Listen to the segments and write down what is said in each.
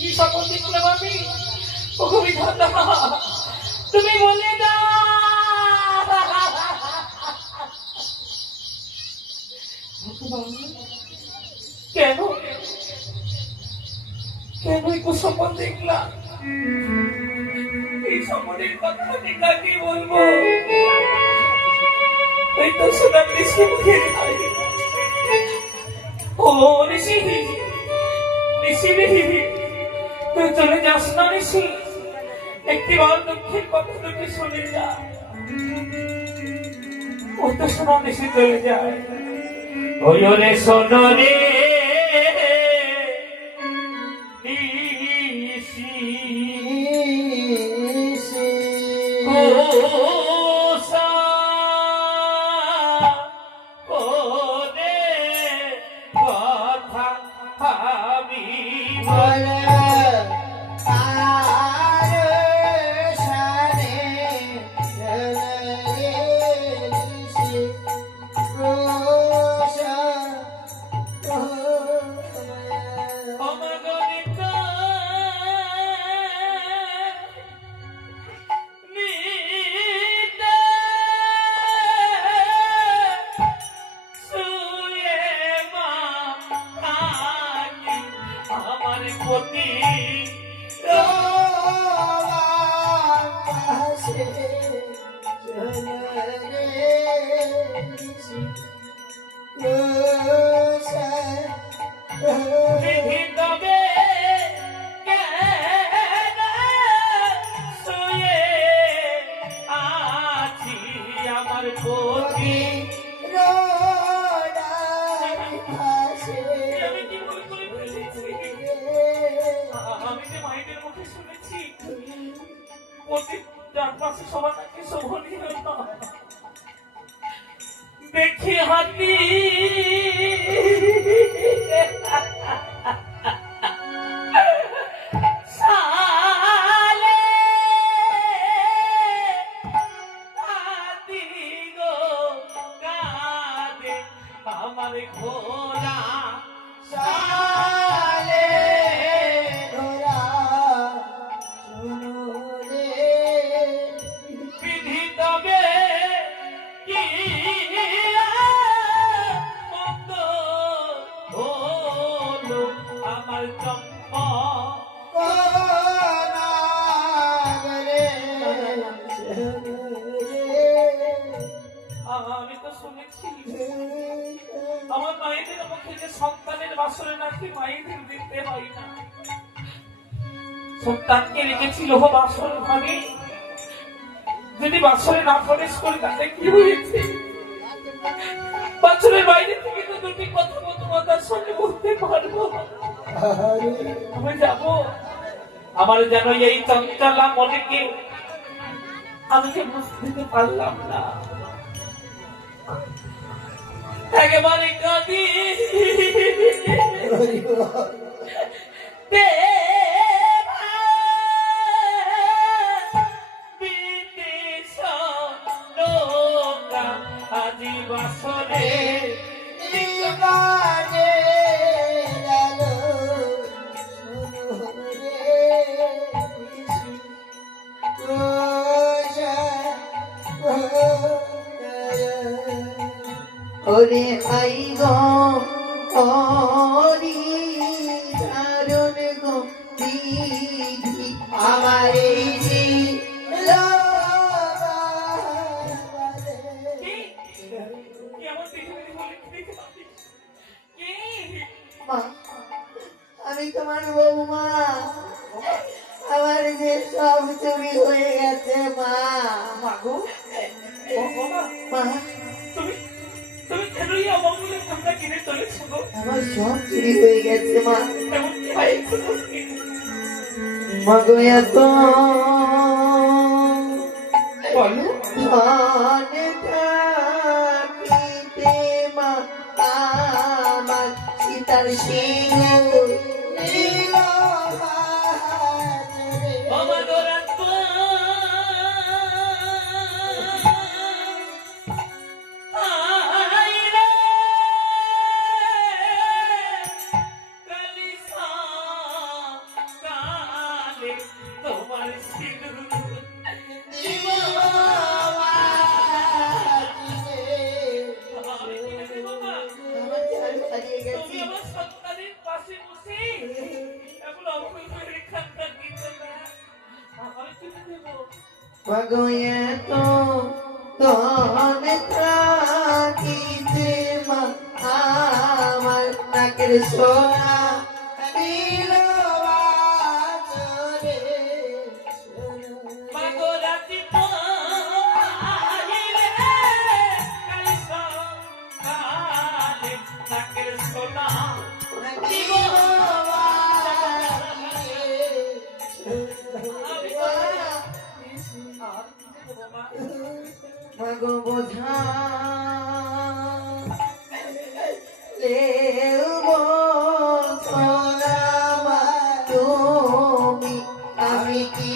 কি শপথ দিলাম আমি? ও বিধাতা, তুমি বলে না কেন কেন এই কুশপথ দেখলাম? এই শপথের কথা আমি কাকে বলবো? এই তো শোনা ঋষি মুখের হাড়ি। ও ঋষি, ঋষি তুই চলে যাস না ঋষি, একটি বার দুঃখের কথা তোকে শুনে যা। ও তো শোনা ঋষি চলে যায়। ওই রে শোনো রে দেখি হাতি আমার ঘোড়া আমি তো শুনেছি আমার মায়েদের মুখে যে সন্তানের বাসরে নাকি মায়েদের দেখতে হয় না। সন্তানকে রেখেছিল বাসর ঘরে, যদি বাসরে না প্রবেশ করে তাতে কি হয়েছে? বাসরের বাইরে থেকে তো দুটি কথা মতো তার সঙ্গে বলতে পারবো। আমি যাবো, আমার যেন এই চঞ্চলা মনেকে আমি যে বুঝতে পারলাম না। একেবারে কাঁদি আজি বাসরে ওরে আই গো ওরি দারুণ গো দিদি আমার এই আমি তোমার বৌমা, আমার যে সব চুরি হয়ে গেছে মা। মাগো মা আমার সব চুরি হয়ে গেছে মা। মাগো এত থাকিতে মা আমার সীতার সিংহ মাগো এত ধন থাকিতে মা আমার নাকের সোনা দিল বাজরে মাগো রাতি পাইলে কালি সকালে নাকের সোনা দিল মাগো বোঝা লেব সোনামা তুমি আমি কি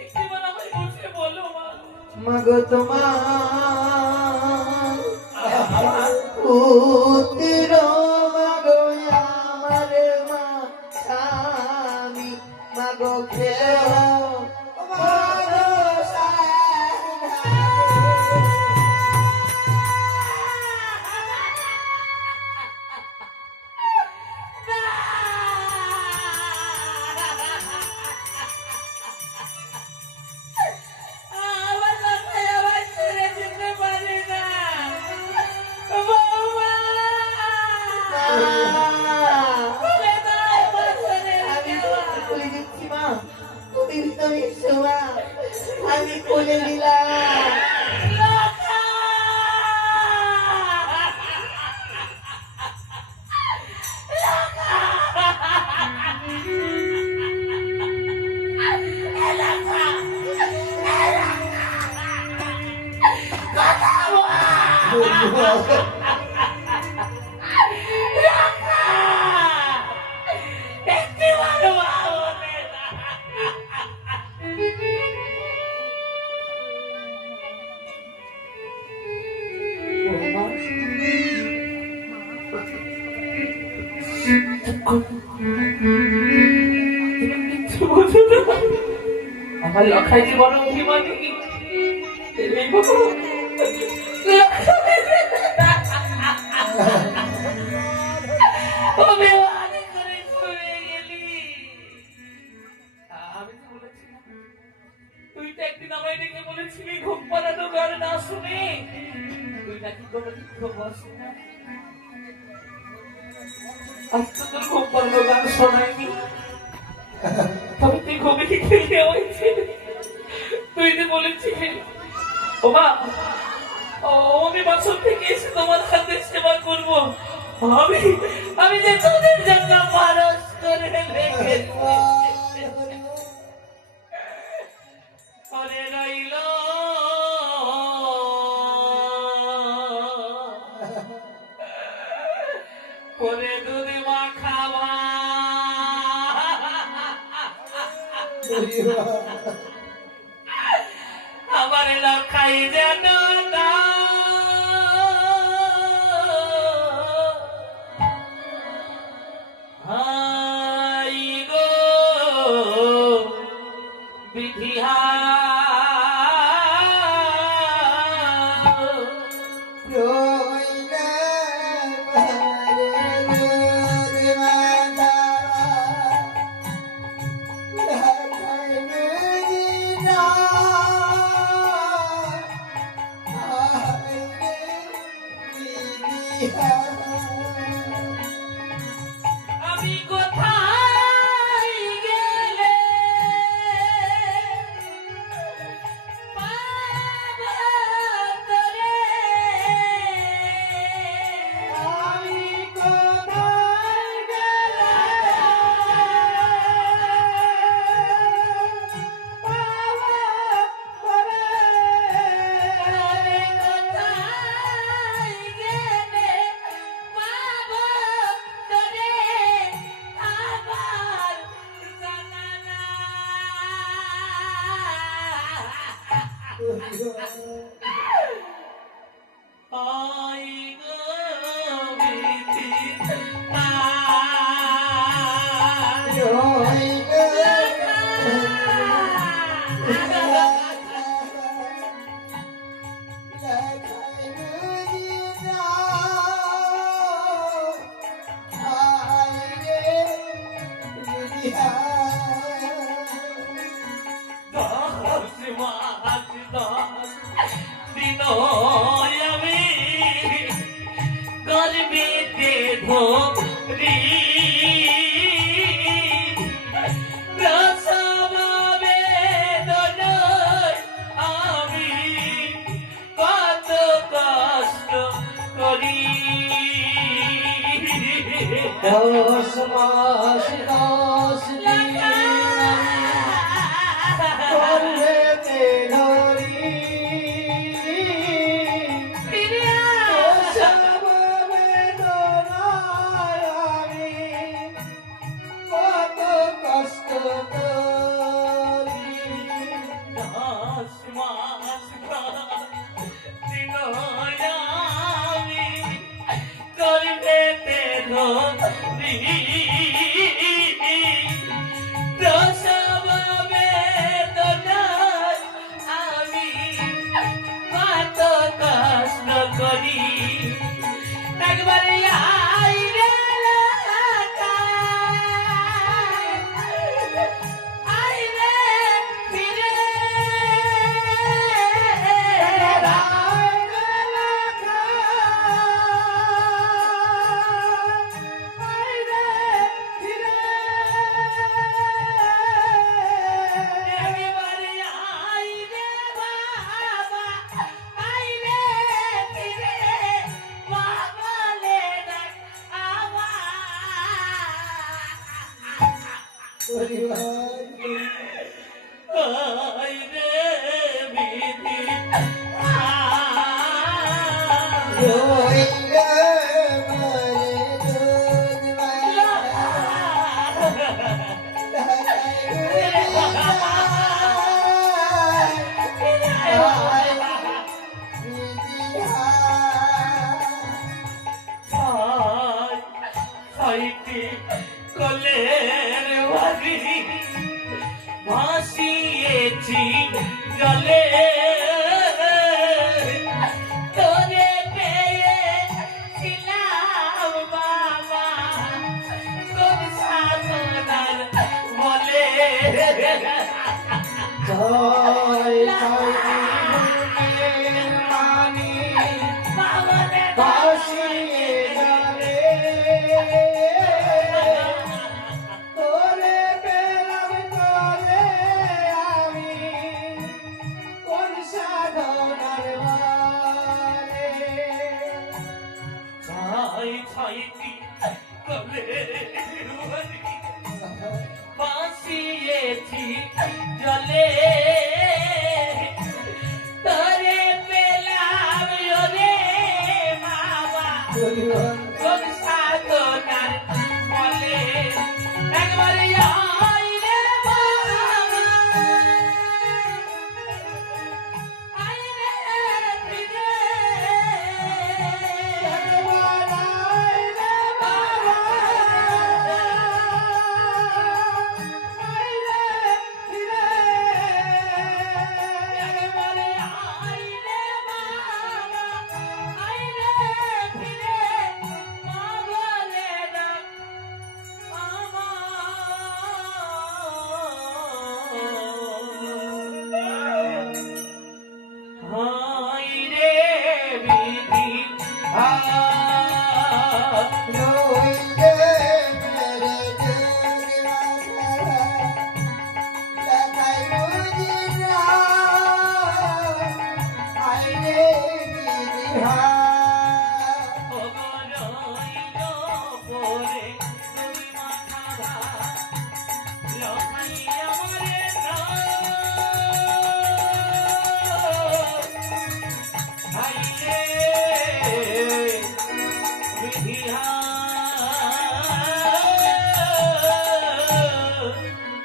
একটিবার আমায় বুঝে বলো মা মাগো তোমার পুত্র মাগো আমার মা স্বামী মাগো খেলো মাগো আমার কথায় আমার ছেড়ে যেতে পারে না বৌমা বলে দাও আমার ছেড়ে আমি দেওয়া। কোলে দিচ্ছি মা তুমি ভিতরে এসো মা আমি কোলে দিলাম লোকা! একটিবার মা বলে না। আমার লখাই যে বড় অভিমানী এই বাবু, অভিমানী করে চলে গেলি। আমি তো বলেছিলাম, তুই তো একদিন আমায় ডেকে বলেছিলি ঘুম পাড়ানো গান না শুনে তুই নাকি কোনোদিন ঘুমাস না। আজ তো তোর ঘুম পাড়ানো গান শোনায়নি, তবে তুই ঘুমিয়ে খেলে হয়েছে। তুই তো বলেছিলি ও মা, আমি বাসন থেকে এসে তোমার হাতে সেবা করবো। আমি আমি যে তোদের জন্য মানুষ করে রেখেছি করে রইল করে দুধ মাখাবা আমার লখাই যেন না হাই গো বিধিহা আমি কোথায় গেলে পাবো তোরে? আমি কোথায় গেলে পাবো তোরে? আমি কোথায় গেলে পাবো তোরে? আমার জানা আই গো I হায় রে বিধি রইলে মরে দুধওয়ালা সাইটি কলের বাড়ি ভাসিয়েছি জলে তোরে পেয়েছিলাম বাবা তোর সাধনার বলে জয় জয় মানি ভাসিয়ে যাবে তোরে পেলাম করে আমি কোন সাধনার বলে ছাই ছাইটি কলের বাড়ি ভাসিয়েছি জলে তোরে পেলাম রে বাবা তোর সাধনার বলে একবারে আয় রে বাবা আয় রে ফিরে একবারে আয় রে বাবা আয় রে ফিরে মা বলে ডাক আমার হায় রে বিধি রইলে